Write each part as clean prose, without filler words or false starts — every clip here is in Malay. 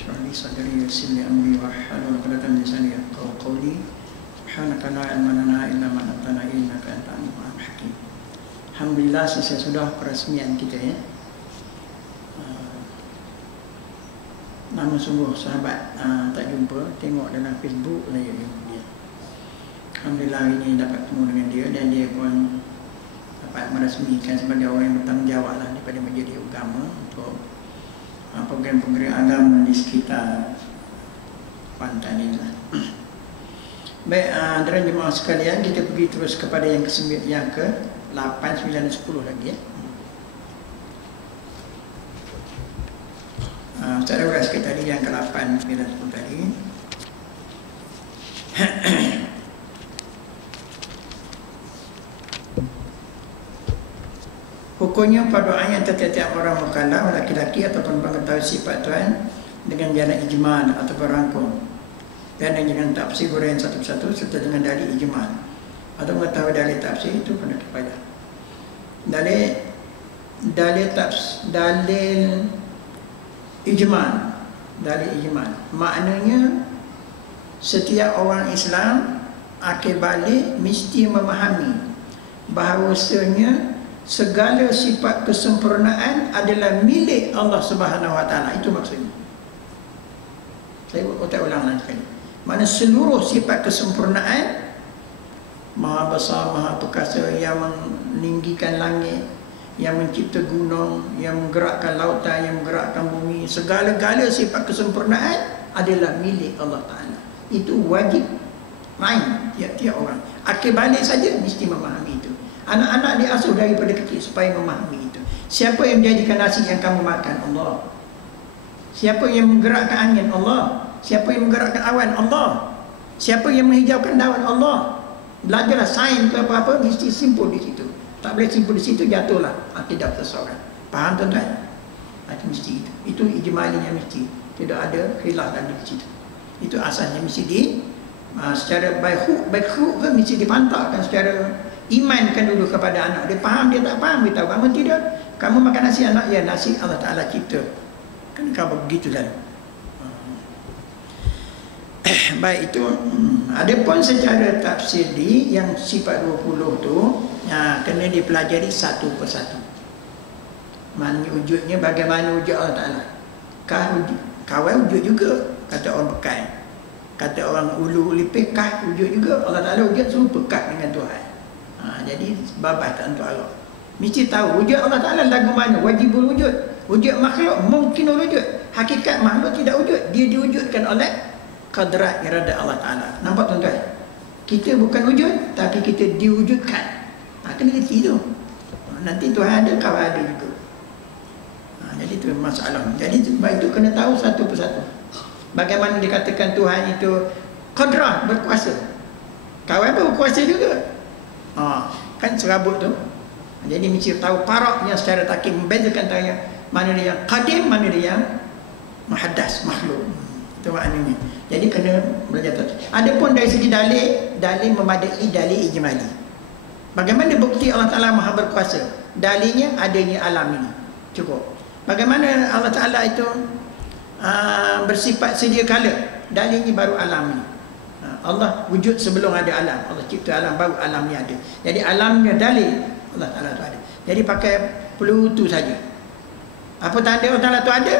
اشرح لي صدري ويسر لي امري واحلل عقدة من لساني يفقهوا قولي سبحانك لا علم لنا الا ما علمتنا انك انت العليم الحكيم. Alhamdulillah selesai sudah peresmian kita ya. Nama sungguh sahabat tak jumpa, tengok dalam Facebook lah ya dia. Alhamdulillah ini dapat ketemu dengan dia dan dia pun dapat meresmikan sebagai orang yang bertanggungjawab lah daripada Majlis Agama untuk program-program agama di sekitar Kuantan ini lah. Baik, hadirin jemaah sekalian, kita pergi terus kepada yang ke-8, 9 dan 10 lagi ya. Saya ulas sikit tadi yang ke-8, 9 dan 10 tadi. Hukumnya perdoaan yang setiap orang mukallaf, laki-laki ataupun mengetahui sifat Tuhan dengan jalan ijmal atau berangkum, dan dengan tafsir huraian satu-satu serta dengan dalil ijmal atau mengetahui dalil tafsir itu pada kepada dalil ijmal maknanya setiap orang Islam akil balik mesti memahami bahawasanya segala sifat kesempurnaan adalah milik Allah Subhanahu Wa Taala. Itu maksudnya. Saya tak ulang lagi sekali. Mana seluruh sifat kesempurnaan, Maha Besar, Maha Perkasa, yang meninggikan langit, yang mencipta gunung, yang menggerakkan lautan, yang menggerakkan bumi, segala-gala sifat kesempurnaan adalah milik Allah Ta'ala. Itu wajib main tiap-tiap orang. Akil balik saja mesti memahami itu. Anak-anak diasuh daripada kecil supaya memahami itu. Siapa yang menjadikan nasi yang kamu makan? Allah. Siapa yang menggerakkan angin? Allah. Siapa yang menggerakkan awan? Allah. Siapa yang menghijaukan daun? Allah. Belajarlah sains ke apa-apa, mesti simpul di situ. Tak boleh simpul di situ, jatuhlah akidah seseorang. Faham tuan-tuan? Itu mesti itu. Itu ijmalinya mesti. Tidak ada khilaf lagi di situ. Itu asalnya mesti secara baik kan mesti dipantakkan secara imankan dulu kepada anak. Dia faham, dia tak faham, dia tahu. Kamu tidak, kamu makan nasi anak, ya nasi Allah Ta'ala cipta. Kan kamu begitu kan. Baik, itu ada pun secara tafsiri yang sifat 20 tu kena dipelajari satu persatu. Maknanya wujudnya bagaimana wujud Allah Ta'ala. Kawan wujud juga, kata orang Pekai. Kata orang Ulu Lipih, kah wujud juga. Allah Ta'ala wujud serupa kah dengan Tuhan. Jadi babas tak untuk Allah. Mesti tahu wujud Allah Ta'ala lagu mana, wajibul wujud. Wujud makhluk mungkin wujud. Hakikat makhluk tidak wujud. Dia diwujudkan oleh qadrat iradat Allah Ta'ala. Nampak tuan-tuan? Kita bukan wujud, tapi kita diwujudkan. Kena reti tu. Nanti Tuhan ada, kau ada juga. Jadi itu masalah. Jadi sebab itu kena tahu satu persatu. Bagaimana dikatakan Tuhan itu qadrat, berkuasa. Kawan pun berkuasa juga. Kan serabut tu. Jadi mesti tahu paraknya secara takib, membezakan antara mana dia yang qadim, mana dia yang muhaddas, makhluk. Itu maknanya. Jadi kena belajar tu. Adapun dari segi dalil memadai, dalil ijmali. Bagaimana bukti Allah Ta'ala Maha berkuasa? Dalilnya adanya alam ini. Cukup. Bagaimana Allah Ta'ala itu bersifat sedia kala? Dalilnya baru alam ini. Allah wujud sebelum ada alam. Allah cipta alam, baru alam ni ada. Jadi alamnya dalil Allah Ta'ala tu ada. Jadi pakai pelutu saja. Apa tanda Allah Ta'ala tu ada?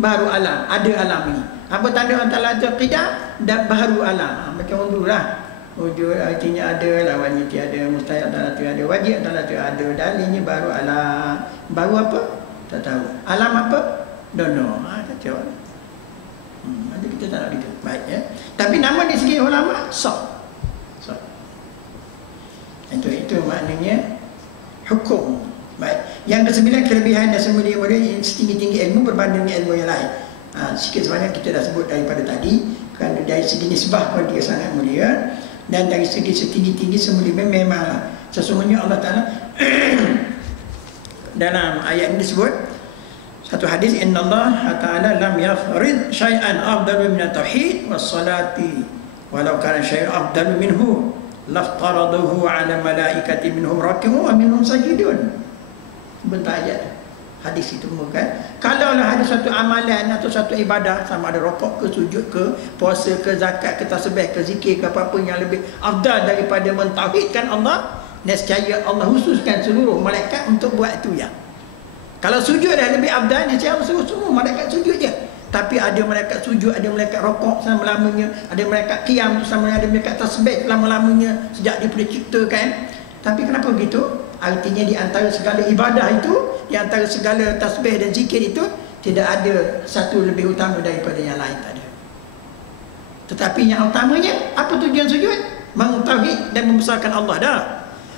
Baru alam. Ada alam ini. Apa tanda Allah Ta'ala tu tidak? Baru alam. Macam orang dulu lah. Wujud artinya ada, lawannya tiada, mustahil Allah Ta'ala tu ada, wajib Allah Ta'ala tu ada. Dalilnya baru alam. Baru apa? Tak tahu. Alam apa? Don't know. Tak tahu. Nanti kita tak nak gitu. Baik ya. Tapi nama di segi ulama sah. Itu maknanya hukum. Baik. Yang ke-9, kelebihan dan semulia-mulia setinggi-tinggi ilmu berbanding dengan ilmu yang lain. Sikit sebanyak kita dah sebut daripada tadi. Kerana dari segi nisbah pun dia sangat mulia. Dan dari segi setinggi-tinggi semulia memanglah. Sesungguhnya Allah Ta'ala dalam ayat ini disebut satu hadis, innallaha ta'ala lam yafrid syai'an afdalu min at-tauhid was-salati walau kana syai'un afdalu minhu laftaradahu 'ala malaikati minhum raki'un wa minhum sajidun. Bentar ayat. Hadis itu kan. Kalau ada satu amalan atau satu ibadah, sama ada rokok ke, sujud ke, puasa ke, zakat ke, tasbih ke, zikir ke, apa-apa yang lebih afdal daripada mentauhidkan Allah, nescaya Allah khususkan seluruh malaikat untuk buat itu ya. Kalau sujud dah lebih afdal, nescaya Allah suruh semua malaikat sujud je. Tapi ada malaikat sujud, ada malaikat rokok selama-lamanya, ada malaikat qiyam selama-lamanya, ada malaikat tasbih selama-lamanya sejak dia diciptakan. Tapi kenapa begitu? Artinya di antara segala ibadah itu, di antara segala tasbih dan zikir itu, tidak ada satu lebih utama daripada yang lain, tak ada. Tetapi yang utamanya, apa tujuan sujud? Mentauhid dan membesarkan Allah dah.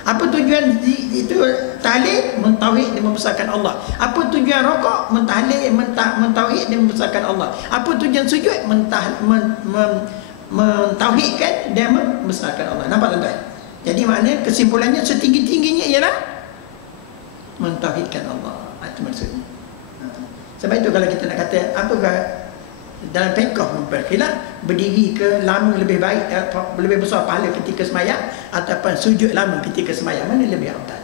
Apa tujuan itu tahlil? Mentauhid dan membesarkan Allah. Apa tujuan rokok? Mentahlil, mentauhid dan membesarkan Allah. Apa tujuan sujud? Mentauhidkan dan membesarkan Allah. Nampak tuan-tuan? Jadi maknanya kesimpulannya setinggi-tingginya ialah mentauhidkan Allah. Itu maksudnya. Sebab itu kalau kita nak kata apakah dalam fiqh berkhilaf, berdiri ke lama lebih baik, lebih besar pahala ketika sembahyang ataupun sujud lama ketika sembahyang, mana lebih afdal?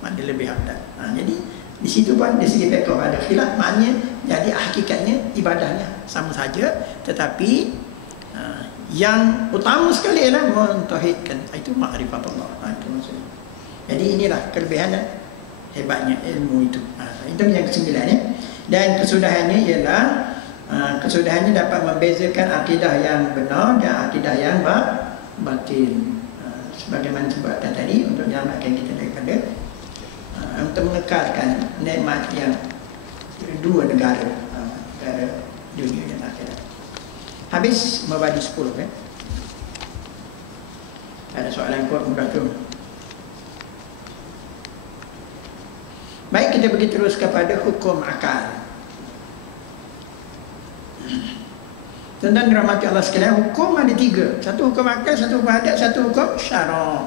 Mana lebih afdal? Jadi di situ pun dari segi fiqh ada khilaf. Maknanya jadi hakikatnya ibadahnya sama saja, tetapi yang utama sekali ialah mentauhidkan, itu makrifat Allah. Itu maksudnya. Jadi inilah kelebihan dan hebatnya ilmu itu. Itu yang kesembilan ya. Dan kesudahannya ialah kesudahannya dapat membezakan akidah yang benar dan akidah yang batil. Sebagaimana sebutkan tadi, untuk menyelamatkan kita daripada untuk mengekalkan nikmat yang dua negara, negara dunia dan akhirat. Habis membagi 10 kan. Ada soalan kuat mudah tu. Baik, kita pergi terus kepada hukum akal. Tuan-tuan dirahmati Allah sekalian, hukum ada 3. Satu hukum akal, satu hukum adat, satu hukum syarak.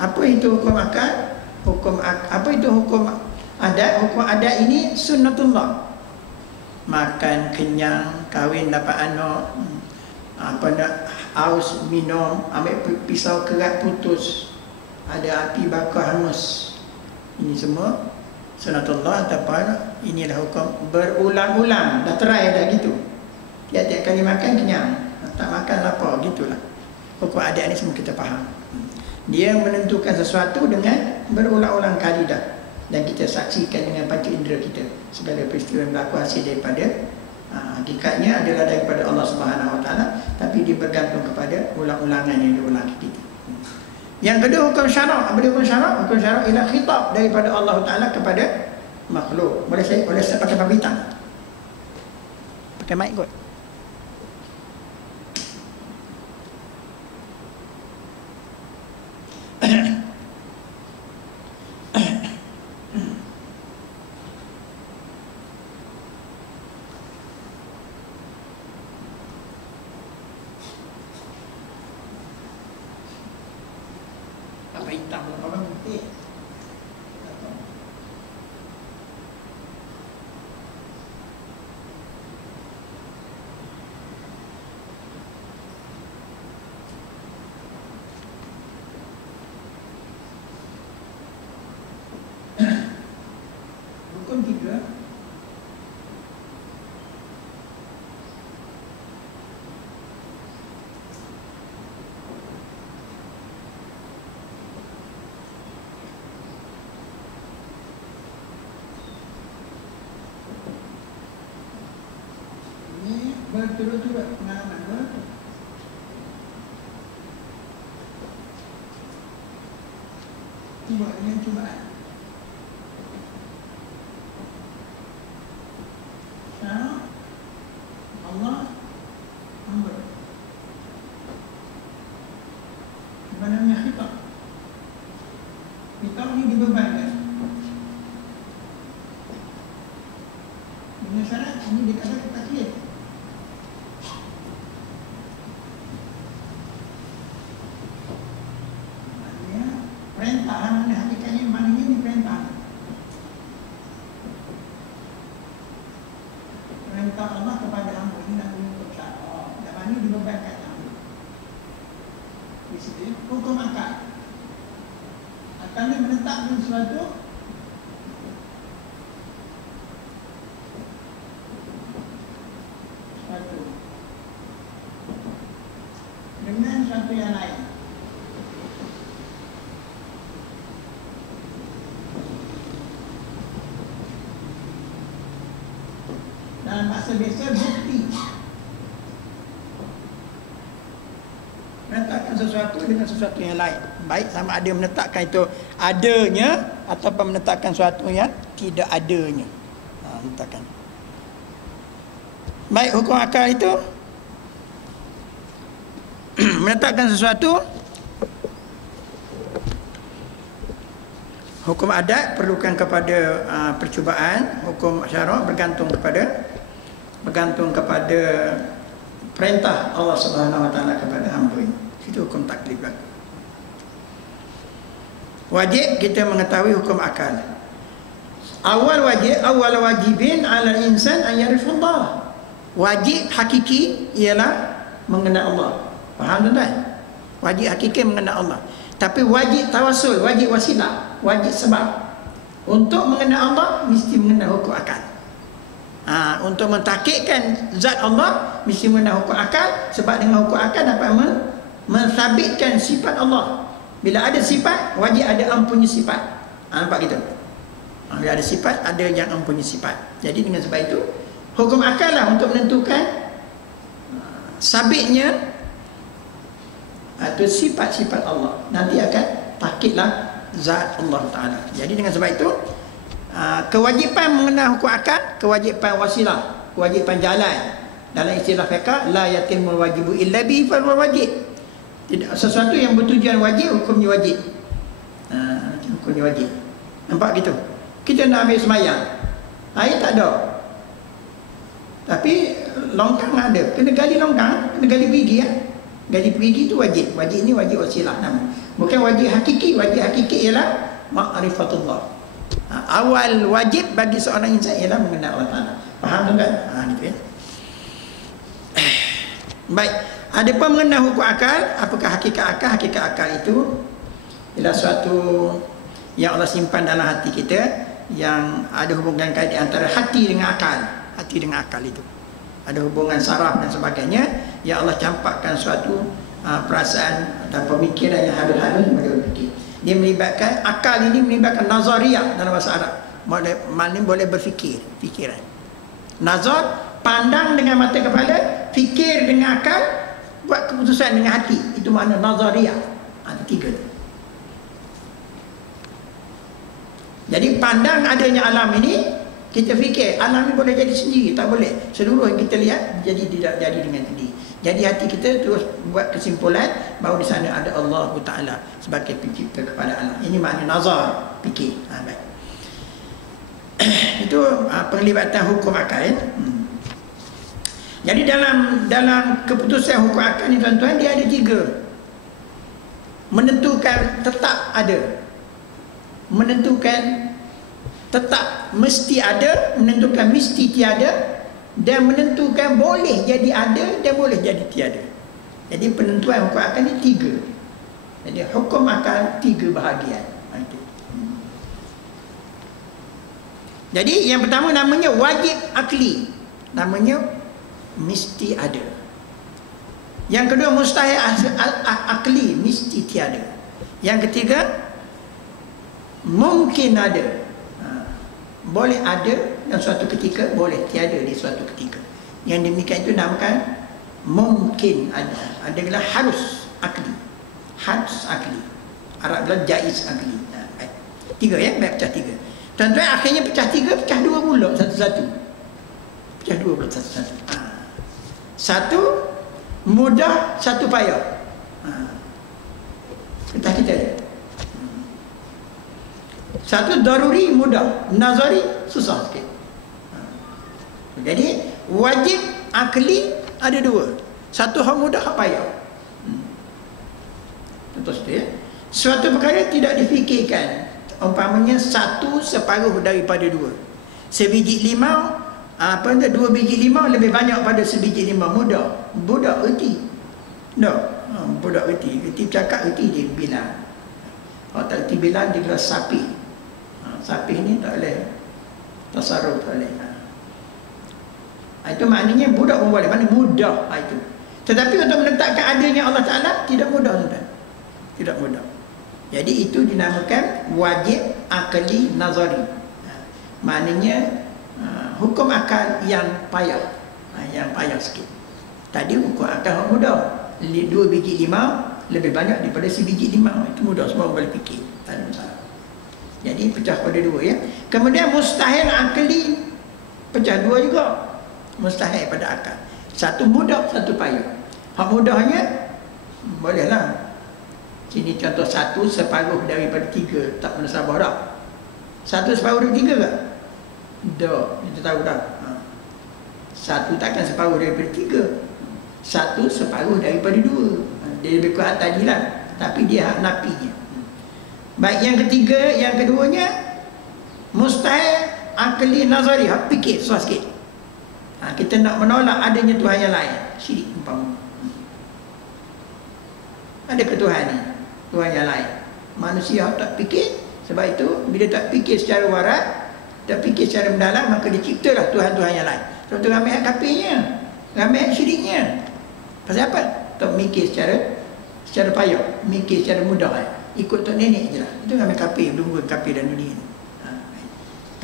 Apa itu hukum akal? Apa itu hukum adat? Hukum adat ini sunnatullah. Makan kenyang, kahwin dapat anak, apa nak haus minum, ambil pisau kerat putus, ada api bakar hangus. Ini semua sunnatullah ataupun inilah hukum berulang-ulang. Dah try dah gitu. Tiap-tiap kali makan kenyang, tak makan lapar, gitulah. Hukum adat ni semua kita faham. Dia menentukan sesuatu dengan berulang-ulang kali dah. Dan kita saksikan dengan panca indera kita segala peristiwa yang berlaku hasil daripada hakikatnya adalah daripada Allah Subhanahu Wa Taala, tapi dia bergantung kepada ulang-ulangan yang diulang kita. Yang kedua hukum syarak. Apa dia hukum syarak? Hukum syarak ialah khitab daripada Allah Taala kepada makhluk. Boleh saya pakai pambitan? Pakai mic kot. Hitam orang putih. Hukum 3. Berturut-turut pengalaman berturut. Cuba dengan cubaan. Syarak Allah hamba. Apa namanya khitab? Khitab ni dibebankan. Dengan syarat ini dikatakan taklif. Perintah mana hakikatnya, maknanya ni perintah. Perintah Allah kepada hamba ini nak menuntut syarak. Dan mana dibebankan hamba. Di sini hukum akal. Akal ni menetapkan sesuatu sesuatu yang lain. Dalam bahasa biasa, bukti. Menetapkan sesuatu dengan sesuatu yang lain. Baik sama ada menetapkan itu adanya ataupun menetapkan sesuatu yang tidak adanya. Menetapkan. Baik, hukum akal itu menetapkan sesuatu. Hukum adat perlukan kepada percubaan. Hukum syarak bergantung kepada perintah Allah Subhanahu Wa Taala kepada hamba ini. Itu hukum taklif berlaku. Wajib kita mengetahui hukum akal. Awal wajibin ala insan an yarifullah. Wajib hakiki ialah mengenal Allah. Faham tuan? Wajib hakiki mengenal Allah. Tapi wajib tawasul, wajib wasilah, wajib sebab. Untuk mengenal Allah mesti mengenal hukum akal. Untuk mentakikkan zat Allah mesti mengenal hukum akal, sebab dengan hukum akal dapat mensabitkan sifat Allah. Bila ada sifat, wajib ada empunya sifat. Nampak gitu? Bila ada sifat, ada yang empunya sifat. Jadi dengan sebab itu, hukum akal lah untuk menentukan sabitnya atau sifat-sifat Allah. Nanti akan takkitlah zat Allah Ta'ala. Jadi dengan sebab itu, kewajipan mengenal hukum akal, kewajipan wasilah, kewajipan jalan. Dalam istilah fiqh, la yatimul wajibu illa bihi fa huwa wajib. Tidak, sesuatu yang bertujuan wajib, hukumnya wajib. Hukumnya wajib. Nampak gitu? Kita nak ambil semayang, air tak ada, tapi longkang ada. Kena gali longkang, kena gali perigi ya. Gali perigi itu wajib. Wajib ini wajib wasilah nama. Bukan wajib hakiki. Wajib hakiki ialah ma'rifatullah. Awal wajib bagi seorang insan ialah mengenal Allah Ta'ala. Faham tu kan? Gitu ya. Baik. Ada pun mengenal hukum akal. Apakah hakikat akal? Hakikat akal itu ialah suatu yang Allah simpan dalam hati kita, yang ada hubungan kait antara hati dengan akal. Hati dengan akal itu ada hubungan saraf dan sebagainya, yang Allah campakkan suatu perasaan dan pemikiran yang halus-halus mereka berfikir. Dia melibatkan akal ini, melibatkan nazariyah dalam bahasa Arab. Maknanya boleh berfikir, fikiran. Nazar, pandang dengan mata kepala, fikir dengan akal, buat keputusan dengan hati. Itu makna nazariyah. Ada tiga. Jadi pandang adanya alam ini, kita fikir alam ini boleh jadi sendiri, tak boleh. Seluruh yang kita lihat jadi tidak jadi dengan sendiri. Jadi hati kita terus buat kesimpulan bahawa di sana ada Allah Ta'ala sebagai pencipta kepada alam. Ini makna nazar, fikir. Baik. Itu penglibatan hukum akal. Jadi dalam keputusan hukum akal ni tuan-tuan, dia ada tiga. Menentukan tetap ada, menentukan tetap mesti ada, menentukan mesti tiada, dan menentukan boleh jadi ada dan boleh jadi tiada. Jadi penentuan hukum akal ni tiga. Jadi hukum akal tiga bahagian. Jadi yang pertama namanya wajib akli, namanya mesti ada. Yang kedua mustahil akli, mesti tiada. Yang ketiga mungkin ada, boleh ada dan suatu ketika boleh tiada di suatu ketika. Yang demikian itu namakan mungkin ada. Adalah harus akli, harus akli. Arab bilang jaiz akli. Tiga ya, baik, pecah tiga. Tuan-tuan, akhirnya pecah tiga, pecah dua pula satu-satu. Pecah dua pula satu-satu. Satu mudah, satu payah. Kita ada. Satu daruri mudah, nazari susah sikit. Jadi wajib akli ada dua. Satu hak mudah, hak payah. Contoh ya. Suatu perkara tidak difikirkan. Umpamanya satu separuh daripada dua. Sebiji limau, dua biji limau lebih banyak pada sebiji limau. Mudah. Budak erti. Tak. Budak erti. Erti bercakap, erti dia bilang. Kalau tak erti bilang, dia bilang sapi. Sapi ni tak boleh tasarruf, tak boleh. Itu maknanya budak pun boleh. Mana mudah itu. Tetapi untuk menetapkan adanya Allah Ta'ala tidak mudah, tuan. Tidak mudah. Jadi itu dinamakan wajib akli nazari. Maknanya hukum akal yang payah, yang payah sikit. Tadi hukum akal mudah. 2 biji limau lebih banyak daripada sebiji limau. Itu mudah, semua boleh fikir, tak ada masalah. Jadi pecah pada 2 ya. Kemudian mustahil akli pecah 2 juga. Mustahil pada akal. Satu mudah, satu payah. Hak mudahnya bolehlah. Sini contoh 1/4 daripada 3. Tak pernah sabar dah. 1/4 dari 3 ke? Dah, kita tahu dah. 1 takkan separuh daripada 3. 1/4 daripada 2. Dia lebih kurang tadi lah. Tapi dia hak nafinya. Baik, yang ketiga, yang keduanya mustahil akli nazari. Hak fikir, susah sikit. Kita nak menolak adanya Tuhan yang lain. Syirik umpama. Ada ke Tuhan ni? Tuhan yang lain. Manusia tak fikir. Sebab itu bila tak fikir secara waras, tak fikir secara mendalam, maka diciptalah Tuhan-Tuhan yang lain. Sebab tu ramai kafirnya, ramai syiriknya. Pasal apa? Tak mikir secara payah, mikir secara mudah. Ikut tok nenek je lah. Itu ramai kafir, belum kafir dan dunia.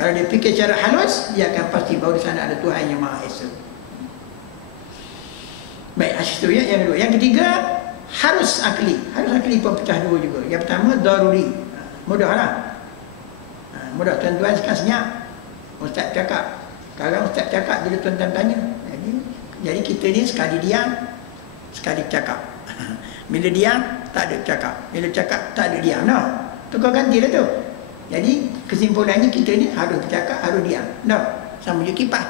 Kalau dia fikir secara halus, dia akan pasti bahawa di sana ada Tuhan yang Maha Esa. Baik, itu ya, yang kedua. Yang ketiga, harus akli. Harus akli pun pecah 2 juga. Yang pertama, daruri. Mudahlah. Mudah, tuan-tuan sekarang senyap. Ustaz cakap. Sekarang Ustaz cakap, bila tuan-tuan tanya. Jadi kita ni sekali diam, sekali cakap. Bila diam, tak ada cakap. Bila cakap, tak ada diam. No. Tukar ganti lah tu. Jadi kesimpulannya kita ni harus bercakap, harus diam. No. Sama je kipas.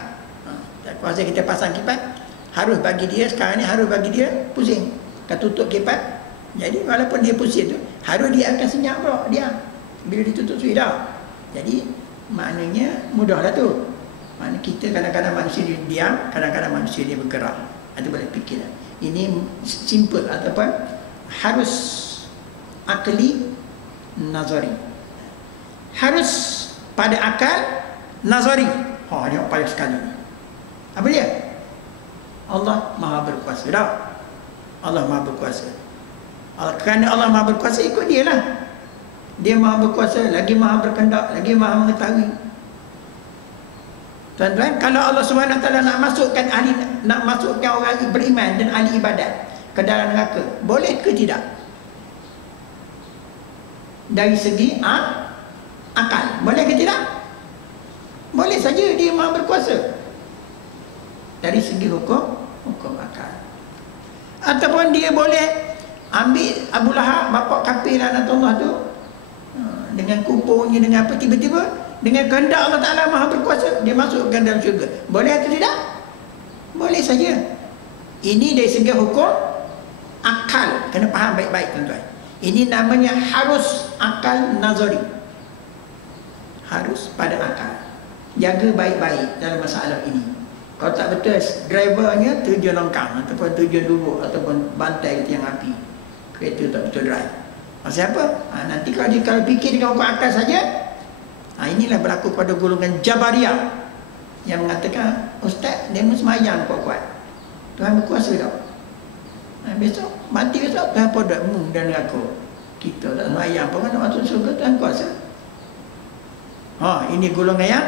Kuasa kita pasang kipas, harus bagi dia, sekarang ni harus bagi dia pusing. Kita tutup kipas. Jadi walaupun dia pusing tu, harus dia akan senyap pula, diam. Bila ditutup sudah. Jadi maknanya mudahlah tu. Maknanya kita kadang-kadang manusia dia diam, kadang-kadang manusia dia bergerak. Itu boleh fikir. Ini simple ataupun harus akli nazari. Harus pada akal nazari. Ini payah sekali. Apa dia? Allah Maha Berkuasa. Dah. Allah Maha Berkuasa. Kerana Allah Maha Berkuasa, ikut dia lah. Dia Maha Berkuasa, lagi Maha Berkehendak, lagi Maha Mengetahui. Tuan-tuan, kalau Allah SWT nak masukkan orang beriman dan ahli ibadat ke dalam neraka, boleh ke tidak? Dari segi akal, boleh ke tidak? Boleh saja, dia Maha Berkuasa. Dari segi hukum akal. Ataupun dia boleh ambil Abu Lahab, bapa kafir laknatullah tu, dengan kumpulnya, dengan apa, tiba-tiba dengan kehendak Allah Ta'ala Maha Berkuasa, dia masukkan dalam syurga. Boleh atau tidak? Boleh saja. Ini dari segi hukum akal. Kena faham baik-baik, tuan-tuan. Ini namanya harus akal nazari. Harus pada akal. Jaga baik-baik dalam masalah ini. Kalau tak betul, drivernya terjun longkang, ataupun terjun duduk, ataupun bantai tiang api. Kereta tak betul drive. Maksud apa? Nanti kalau fikir dengan hukum akal saja, inilah berlaku pada golongan Jabariyah yang mengatakan, Ustaz, dia semayang kuat-kuat, Tuhan berkuasa tak? Besok, mati besok, Tuhan pun dah dan neraka. Kita tak semayang pun nak masuk surga, Tuhan kuasa. Ini golongan yang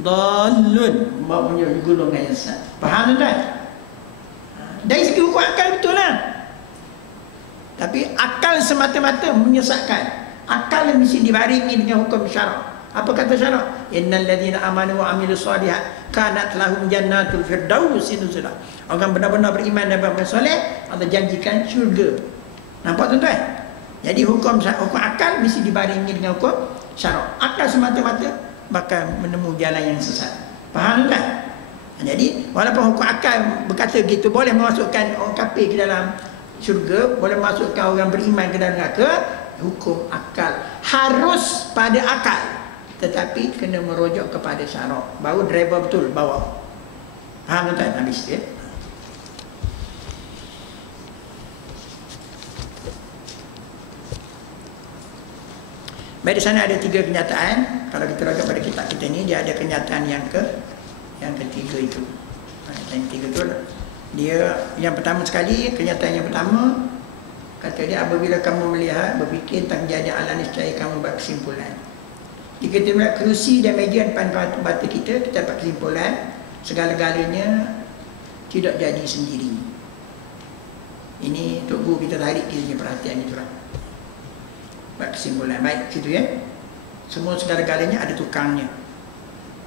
dalun, punya golongan yang sesat. Faham tak? Dari segi hukum akal betul lah. Tapi akal semata-mata menyesatkan. Akal mesti dibaringi dengan hukum syarak. Apa kata syarak? Innal ladzina amanu wa amilus solihat kanat lahum jannatul firdaus nuzula. Orang benar-benar beriman dan beramal soleh, Allah janjikan syurga. Nampak tuan-tuan? Jadi hukum akal mesti dibaringi dengan hukum syarak. Akal semata-mata bakal menemu jalan yang sesat. Faham tak? Jadi walaupun hukum akal berkata gitu, boleh memasukkan orang kafir ke dalam syurga, boleh masukkan orang beriman ke dalam neraka, hukum akal harus pada akal, tetapi kena merujuk kepada syarak, baru driver betul bawa. Faham tuan? Habis ya. Baik, di sana ada 3 kenyataan. Kalau kita rujuk pada kitab kita ni, dia ada kenyataan yang ketiga itu. Yang 3 tu lah. Dia yang pertama sekali, kenyataan yang pertama, kata dia, apabila kamu melihat, berfikir tentang kejadian alam niscaya kamu buat kesimpulan. Jika kita melihat kerusi dan meja depan mata kita, kita dapat kesimpulan segala-galanya tidak jadi sendiri. Ini Tok Guru kita tarik kita punya perhatian itu lah. Buat kesimpulan. Baik, situ ya. Semua segala-galanya ada tukangnya.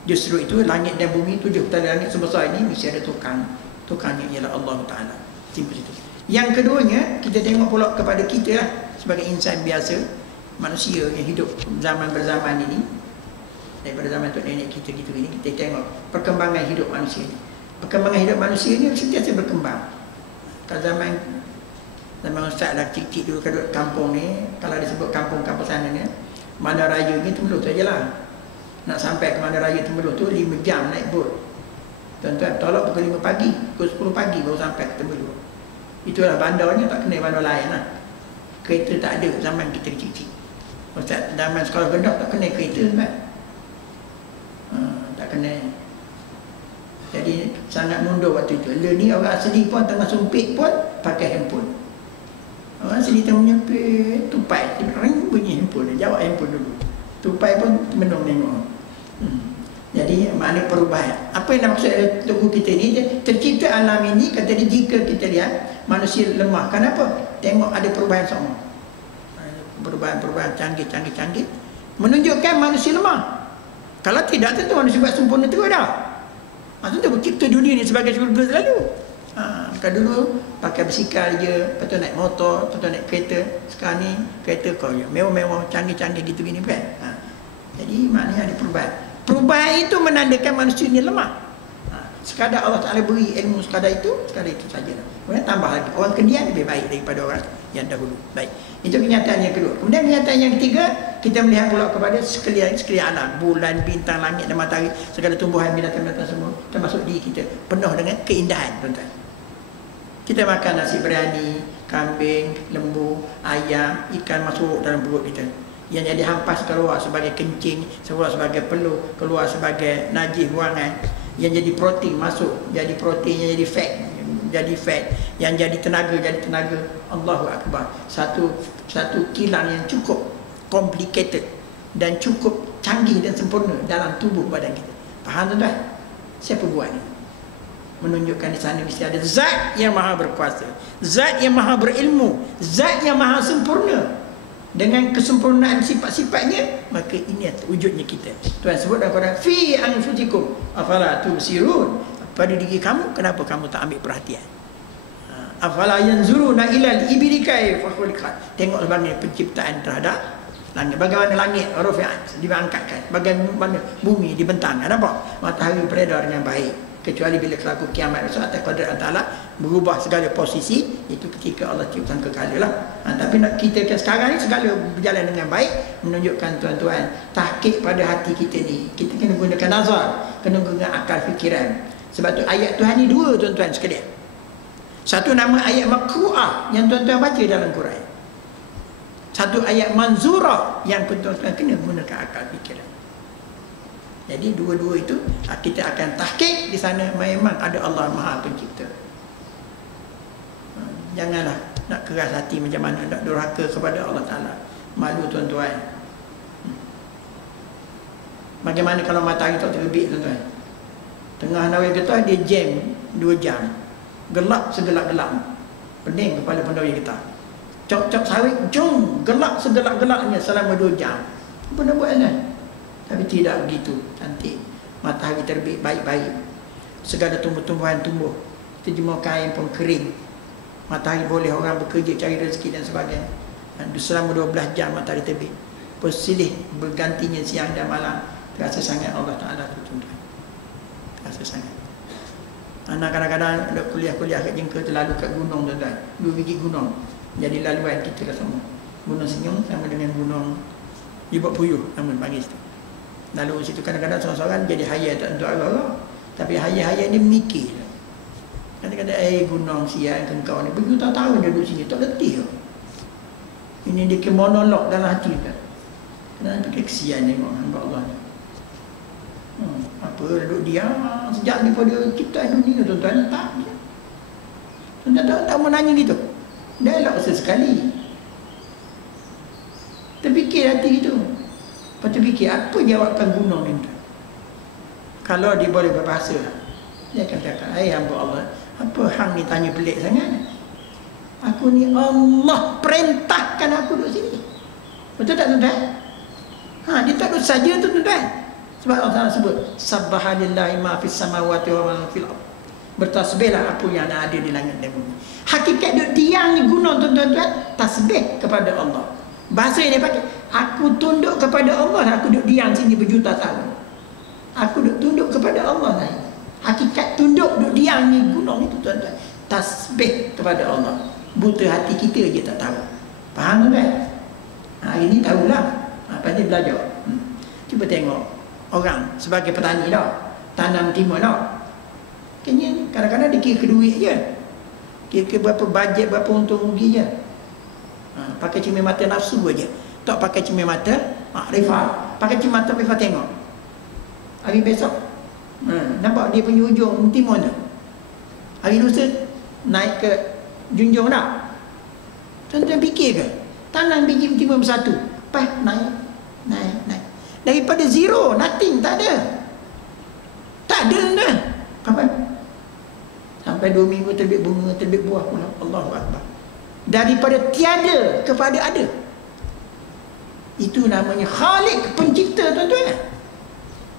Justru itu langit dan bumi, 7 petala langit sebesar ini mesti ada tukang. Tukangnya ialah Allah Ta'ala. Simple itu. Yang keduanya, kita tengok pula kepada kita lah, sebagai insan biasa, manusia yang hidup zaman berzaman ini, daripada zaman tok nenek kita gitu ini, kita tengok perkembangan hidup manusia ini. Perkembangan hidup manusia ini sentiasa berkembang. Kalau zaman Ustaz lah cik-cik dulu kat kampung ni, kalau disebut kampung-kampung sana ni, Mana Raya ni Temeloh tu ajalah. Nak sampai ke Mana Raya Temeloh tu 5 jam naik bot. Tuan-tuan tolak pukul 5 pagi, pukul 10 pagi baru sampai ke Temeloh. Itulah bandarnya, tak kena bandar lain lah. Kereta tak ada zaman kita kecil-kecil. Ustaz zaman sekolah rendah tak kena kereta kan? Tak kena. Jadi sangat mundur waktu itu. Ni orang asli pun tengah sumpit pun pakai handphone. Orang asli tengah menyempit, tupai, ring bunyi handphone, jawab handphone dulu. Tupai pun menung tengok. Jadi makna perubahan. Apa yang maksud Tuhan kita ni, tercipta alam ini, kata dia, jika kita lihat manusia lemah. Kenapa? Tengok ada perubahan semua. Perubahan canggih menunjukkan manusia lemah. Kalau tidak, tentu manusia buat sempurna terus dah. Tentu bercipta dunia ni sebagai syurga selalu. Kalau dulu pakai basikal je, lepas tu naik motor, lepas tu naik kereta. Sekarang ni kereta kau je mewah-mewah, canggih-canggih gitu gini kan. Jadi maknanya ada perubahan. Perubahan itu menandakan manusia ni lemah. Sekadar Allah Ta'ala beri ilmu sekadar itu saja. Kemudian tambah lagi, orang kemudian lebih baik daripada orang yang dahulu. Baik, itu kenyataan yang kedua. Kemudian kenyataan yang ketiga, kita melihat pula kepada sekalian alam, bulan, bintang, langit dan matahari, segala tumbuhan, binatang-binatang semua, termasuk diri kita, penuh dengan keindahan, tuan-tuan. Kita makan nasi biryani, kambing, lembu, ayam, ikan masuk dalam perut kita. Yang jadi hampas keluar sebagai kencing, keluar sebagai peluh, keluar sebagai najis buangan. Yang jadi protein masuk, jadi protein, yang jadi fat, yang jadi tenaga, Allahu Akbar. Satu kilang yang cukup complicated dan cukup canggih dan sempurna dalam tubuh badan kita. Faham tuan-tuan? Siapa buat ni? Menunjukkan di sana mesti ada zat yang maha berkuasa, zat yang maha berilmu, zat yang maha sempurna. Dengan kesempurnaan sifat-sifatnya, maka ini wujudnya kita. Tuhan sebut dalam Quran, fi anfusikum afala tubsirun. Pada diri kamu, kenapa kamu tak ambil perhatian? Afala yanzuruna ilal ibili kaifa khuliqat. Tengok bagaimana penciptaan terhadap langit, bagaimana langit rufi'at, diangkatkan, bagaimana bumi dibentangkan. Nampak? Matahari beredar dengan baik. Kecuali bila kelaku kiamat besok, atas qadrat Allah berubah segala posisi, itu ketika Allah tiupkan kekala lah. Tapi nak kita sekarang ni segala berjalan dengan baik, menunjukkan tuan-tuan tahqiq pada hati kita ni. Kita kena gunakan nazar, kena gunakan akal fikiran. Sebab tu ayat Tuhan ni dua, tuan-tuan sekalian. Satu nama ayat maqru'ah yang tuan-tuan baca dalam Quran. Satu ayat manzurah yang tuan-tuan kena gunakan akal fikiran. Jadi dua-dua itu kita akan tahqiq di sana memang ada Allah Maha Pencipta. Janganlah nak keras hati macam mana, nak durhaka kepada Allah Ta'ala. Malu tuan-tuan. Bagaimana kalau matahari tak terbit tuan-tuan? Tengah nawai getah dia jam 2 jam. Gelap segelap-gelap. Pening kepala pendawai getah. Cok-cok sawit, jom gelap segelap-gelapnya selama 2 jam. Apa nak buat kan? Tapi tidak begitu cantik. Matahari terbit baik-baik, segala tumbuh-tumbuhan tumbuh, terjemur kain pun kering. Matahari boleh orang bekerja cari rezeki dan sebagainya. Dan selama 12 jam matahari terbit, persilih bergantinya siang dan malam. Terasa sangat Allah Ta'ala tu tuan-tuan. Terasa sangat. Anak kadang-kadang nak kuliah-kuliah kat Jengka, terlalu kat gunung tuan-tuan. 2 biji gunung jadi laluan kita lah semua. Gunung Senyum sama dengan gunung Libak Puyuh, namun panggil situ. Lalu situ kadang-kadang seorang-seorang jadi hayal tak untuk Allah. Tapi hayal-hayal ni mikir. Kadang-kadang gunung siang kengkau ni begitu tahun dia duduk sini tak letih. Ini dia ke monolog dalam hati kan. Kenapa kesian tengok hamba Allah ni. Apa duduk diam sejak daripada ciptaan dunia tuan-tuan, tak. Tuan-tuan tak mau nanya gitu. Dah elok sesekali. Terfikir hati itu. Lepas tu fikir apa jawapan gunung ni. Kalau dia boleh berbahasa, dia akan cakap, hamba Allah, apa hang ni tanya pelik sangat? Aku ni Allah perintahkan aku duduk sini. Betul tak tuan-tuan? Dia tak duduk saja tu tuan-tuan. Sebab Allah sebut Subhanallahi ma fis samawati wa ma fil ardh. Bertasbihlah apa yang ada di langit dan bumi. Hakikat duduk diam ni gunung tuan-tuan, tasbih kepada Allah. Bahasa yang dia pakai, aku tunduk kepada Allah, aku duduk diam sini berjuta tahun. Aku duduk tunduk kepada Allah lah. Hakikat tunduk duduk diam ni gunung itu tuan-tuan, tasbih kepada Allah. Buta hati kita je tak tahu. Faham tuan? Hari ni tahulah. Pasal belajar. Cuba tengok orang sebagai petani dah, tanam timun dah. Kayaknya kadang-kadang dia kira duit je. Kira berapa bajet, berapa untung rugi je. Pakai cermin mata nafsu aja. Tak pakai cermin mata makrifat. Pakai cermin mata makrifat tengok. Hari besok nampak dia punya ujung timun tu. Hari lusa naik ke junjung dah. Tuan-tuan fikir ke? Tanam biji timun bersatu, lepas naik. Daripada zero, nothing, tak ada. Tak ada dah. Sampai 2 minggu terbit bunga, terbit buah pula. Allahu Akbar. Daripada tiada kepada ada. Itu namanya Khalik, pencipta tuan-tuan.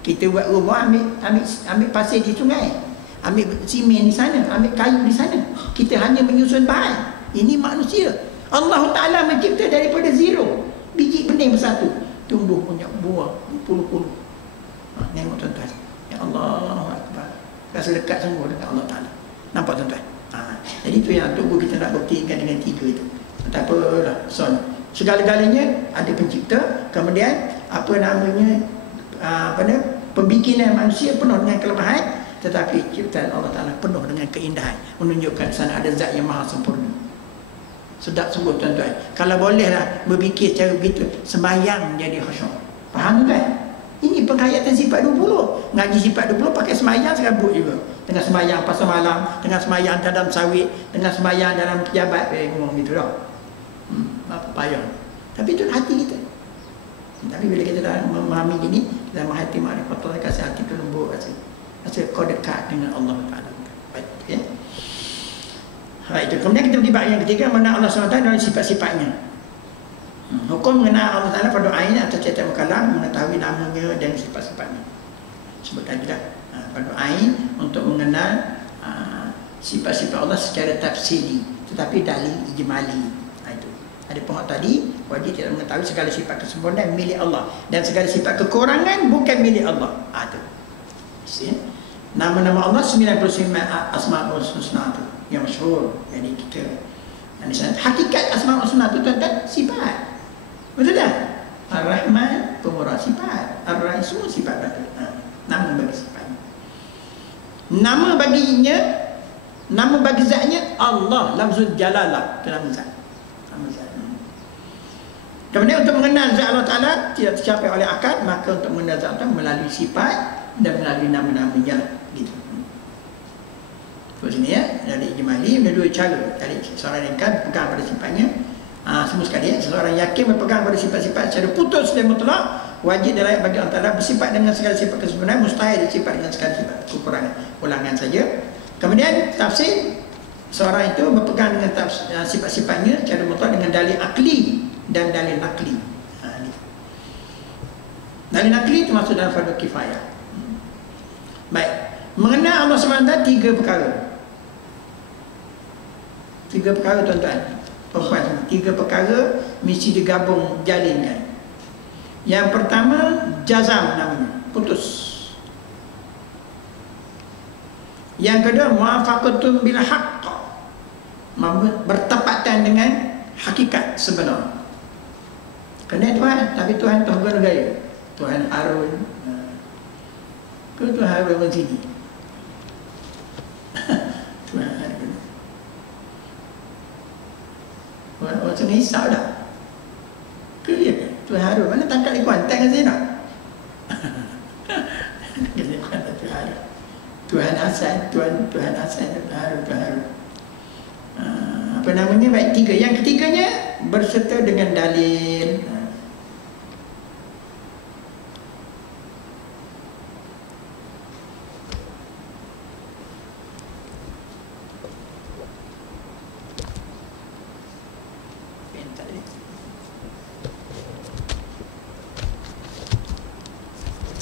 Kita buat rumah, ambil pasir di sungai, ambil simen di sana, ambil kayu di sana. Kita hanya menyusun bahan. Ini manusia. Allah Ta'ala mencipta daripada zero. Biji benih bersatu, tumbuh punya buah puluh-puluh. Tengok tuan-tuan. Ya Allah Akbar. Rasa dekat sungguh dengan Allah Ta'ala. Nampak tuan-tuan? Jadi itu yang tunggu kita nak buktikan dengan 3 itu. Tak apalah. Segala-galanya ada pencipta. Kemudian pembikinan manusia penuh dengan kelemahan, tetapi ciptaan Allah Ta'ala penuh dengan keindahan, menunjukkan sana ada zat yang maha sempurna. Sedap sungguh tuan-tuan. Kalau bolehlah berfikir cara begitu, sembahyang jadi khusyuk. Faham tuan? Ini penghayatan sifat 20. Ngaji sifat 20 pakai sembahyang serabut juga. Tengah sembahyang pasal malam, tengah sembahyang dalam sawit, tengah sembahyang dalam pejabat, ngomong gitu dah. Apa payah. Tapi itu hati kita. Tapi bila kita dah memahami gini, kita menghati makrifat Allah, kasih hati tu lembut, rasa kau dekat dengan Allah Ta'ala. Baik, ya. Baik, itu. Kemudian kita pergi bab yang ketiga, mengenal Allah SWT dalam sifat-sifatnya. Hukum mengenal Allah Ta'ala pada ain atau cerita kalam, mengetahui namanya dan sifat-sifatnya. Sebut tadi dah. Pada ain untuk mengenal sifat-sifat Allah secara tafsiri, tetapi dalil ijmali. Ada pohon tadi, wajib kita mengetahui segala sifat kesempurnaan milik Allah dan segala sifat kekurangan bukan milik Allah. Itu. Nama-nama Allah 99 Asmaul Husna itu yang masyhur. Jadi kita hakikat Asmaul Husna itu tuan-tuan sifat. Betul tak? Ar-Rahman pemurah sifat, Ar-Rahim semua sifat. Nama bagi sifatnya. Nama bagi zatnya Allah, lafzul jalalah, itu nama zat. Kemudian untuk mengenal zat Allah Ta'ala tidak tercapai oleh akal, maka untuk mengenal zat Allah melalui sifat dan melalui nama-namanya gitu. Terus ini ya, dari ijmali ada 2 cara. Dari seorang yang pegang pada sifatnya, semua sekali ya, seorang yakin berpegang pada sifat-sifat secara putus dan mutlak, wajib dan layak bagi Allah Ta'ala bersifat dengan segala sifat kesempurnaan, mustahil bersifat dengan segala sifat kekurangan. Ulangan saja. Kemudian tafsir, seorang itu berpegang dengan sifat-sifatnya secara mutlak dengan dalil akli dan dalil nakli. Dalil nakli itu masuk dalam fardu kifayah. Baik, mengenal Allah SWT 3 perkara. 3 perkara tuan-tuan, perempuan, 3 perkara mesti digabung, jalinkan. Yang pertama jazam namanya, putus. Yang kedua muwafaqatun bil haqq, bertepatan dengan hakikat sebenar. Kena Tuhan, tapi Tuhan Tuhan gaya. Tuhan Harun. Ke Tuhan Harun sini. Tuhan Harun. Orang sana hisap dah. Ke dia? Tuhan Harun. Mana tangkap di Kuantan kan Zainab? Tuhan Hasan, Tuhan Hasan, Tuhan Harun. apa namanya, baik tiga. Yang ketiganya berserta dengan dalil.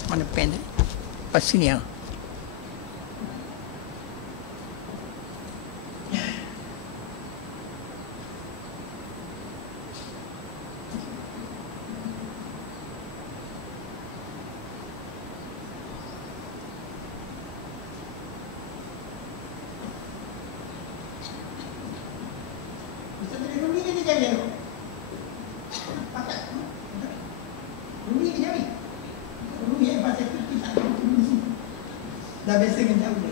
Mana pen? Pas sini ya. Dah biasa dengan jauh.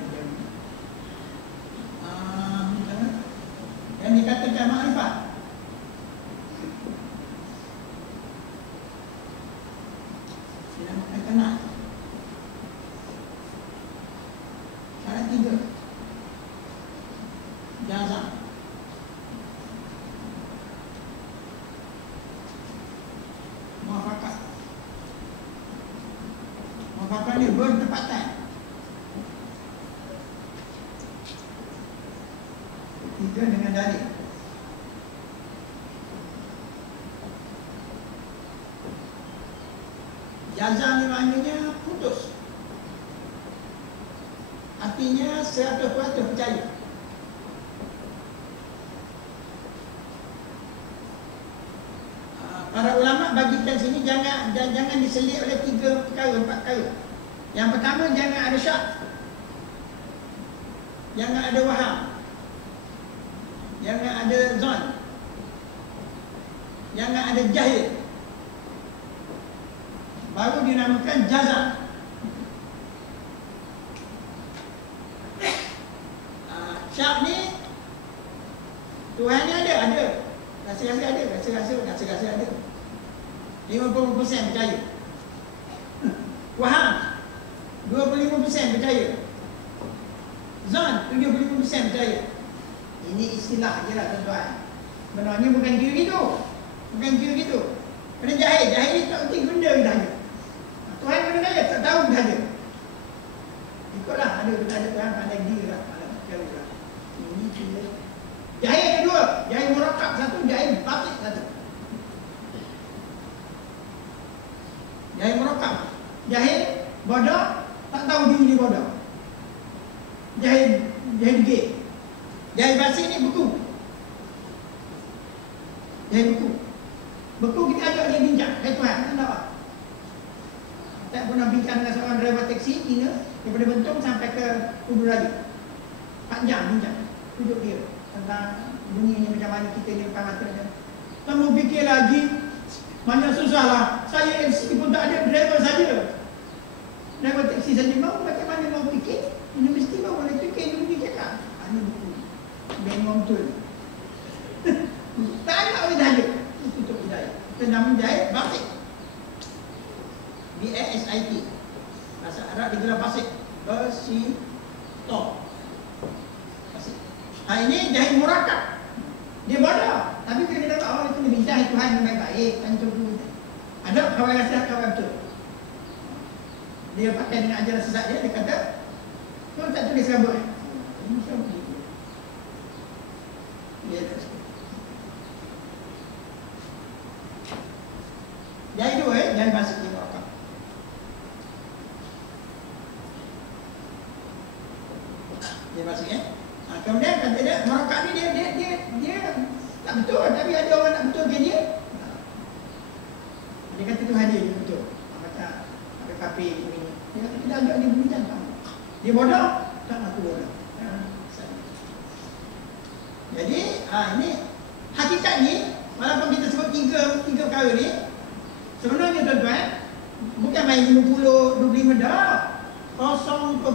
Yang dikatakan makrifat. Tidak makan kenal. Syarat 3. Jazam. Muafakat. Muafakat ni bertepatan. Tiga dengan dalil. Jazam ni maknanya putus. Artinya 100% percaya. Para ulama bagikan sini jangan diselit oleh 3 perkara, 4 perkara. Yang pertama, jangan ada syak, jangan ada waham, jangan ada zon, jangan ada jahil. Baru dinamakan jazam. Syak ni Tuhan ni ada. Rasa-rasa ada, rasa-rasa ada. 50% percaya. Waham 25% percaya. Zon 75% percaya. Ini istilah je lah tuan-tuan. Sebenarnya bukan kira gitu. Bukan kira gitu. Kena jahil. Jahil ni tak penting benda kita ada. Tuhan kena kaya, tak tahu kita ada. Ikutlah, ada kita ada Tuhan, ada dia lah. Ini kira. Jahil ada 2. Jahil murakab 1, jahil batik 1. Jahil murakab. Jahil bodoh, tak tahu diri dia bodoh. Jahil gay. Jahil basik ni beku. Jahil beku. Beku kita ajak dia bincang. Tuhan, tak tahu. Tak pernah bincang dengan seorang driver taksi Cina daripada Bentong sampai ke Kudu Raya. 4 jam bincang. Duduk dia tentang dunia ni macam mana kita ni depan mata dia. Kamu fikir lagi mana susah lah. Saya MC pun tak ada, driver saja. Driver taksi saja. Mau macam mana mau fikir? Ini mesti mau boleh fikir dulu dia cakap. Ini buku. Memang betul. Tak ada oleh daya. Tutup hidayah. Kita nama jahit basik. BASIT. Bahasa Arab digelar basik. Basito. Basik. Ini jahit murakab. Dia bodoh. Tapi bila kita tahu awal itu lebih jahit Tuhan yang baik-baik. Ada kawan nasihat kawan betul. Dia pakai dengan ajaran sesat dia kata, kau tak tulis rambut. Ini siapa dia? Dia tak suka. Jahit 2 jahit basik dia murakab. Dia basik kemudian kata dia murakab ni dia tak betul, tapi ada orang nak betulkan dia. Dia kata Tuhan dia betul. Macam ada kafe ini. Dia kata kita ajak dia bincang kamu. Dia bodoh, tak aku bodoh. Jadi ini hakikat ni, walaupun kita sebut tiga perkara ni, sebenarnya tuan-tuan bukan main 50, 25 dah. 0,0001% tak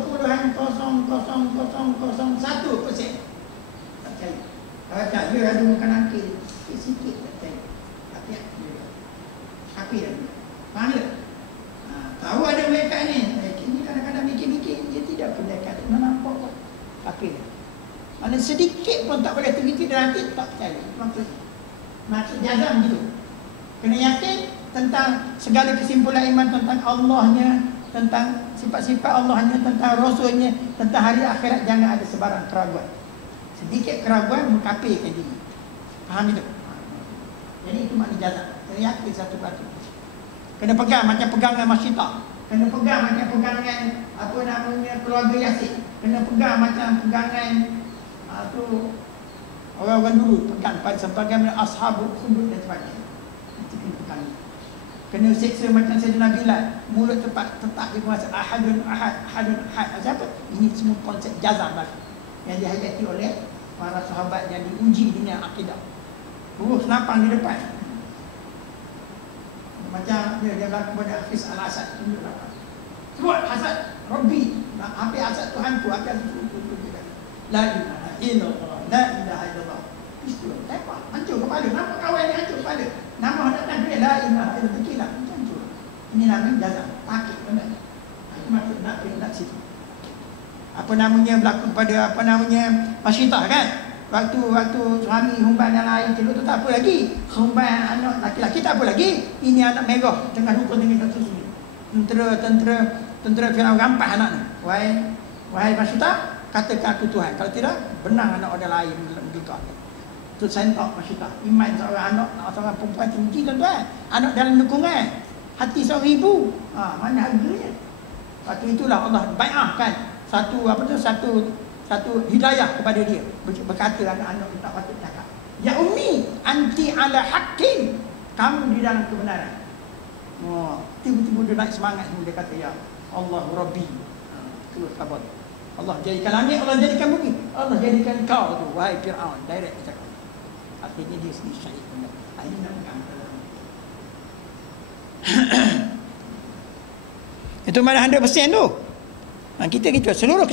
percaya. Kalau tak, dia ada makan angkil sikit tak percaya. Hati-hati dia. Tapi dah. Faham tak? Tahu ada mereka ni. Ini kadang-kadang mikir-mikir, dia tidak pendekatan. Nampak tak? Tapi dah. Mana sedikit pun tak boleh teliti dalam hati, tak percaya. Maksud jazam gitu. Kena yakin tentang segala kesimpulan iman tentang Allahnya, tentang sifat-sifat Allahnya, tentang Rasulnya, tentang hari akhirat. Jangan ada sebarang keraguan. Sedikit keraguan mengkafirkan diri. Faham itu? Jadi itu makna jazam. Kena yakin satu batu. Kena pegang macam pegangan Masyitah. Kena pegang macam pegangan apa namanya keluarga Yasin. Kena pegang macam pegangan tu orang-orang dulu pegang pada sebagaimana ashabul ukhdud dan sebagainya. Itu kena pegang. Kena seksa macam Sayyidina Bilal, mulut tetap di kuasa ahadun ahad, ahadun ahad. Siapa? Ini semua konsep jazam yang dihayati oleh para sahabat yang diuji dengan akidah. Senapang di depan. Macam dia berlaku pada Hafiz Al-Asad. Sebut Asad Rabbi, hampir Asad Tuhanku, hampir la ilaha illallah, la ilaha illallah. Itu apa? Hancur kepala. Nama kawan ni hancur kepala. Nama datang dia la ilaha illallah, kilah hancur. Ini namanya jazam, takik benar. Itu maksud nak situ. Apa namanya berlaku pada apa namanya Masyitah kan? Waktu suami humban dalam air telur tu tak apa lagi. Humban anak laki-laki tak apa lagi. Ini anak merah tengah hukum dengan susu ni. Tentera Firaun rampas anak ni. Wahai Masyitah, katakan aku Tuhan. Kalau tidak, benang anak orang lain menggigak. Itu sentak Masyitah. Iman seorang anak, seorang perempuan tinggi tuan-tuan. Anak dalam dukungan. Hati seorang ibu. Mana harganya? Waktu itulah Allah bai'ahkan satu hidayah kepada dia. Berkata anak-anak tak patut cakap. Ya ummi, anti ala haqqin. Kamu di dalam kebenaran. Tiba-tiba dia naik semangat. Dia kata, ya Allah Rabbi. Itu khabar. Allah jadikan langit, Allah jadikan bumi. Allah jadikan kau tu, wahai Fir'aun. Direct dia cakap. Artinya dia sendiri syahid. Ini nak pegang. Itu mana 100% tu. Kita seluruh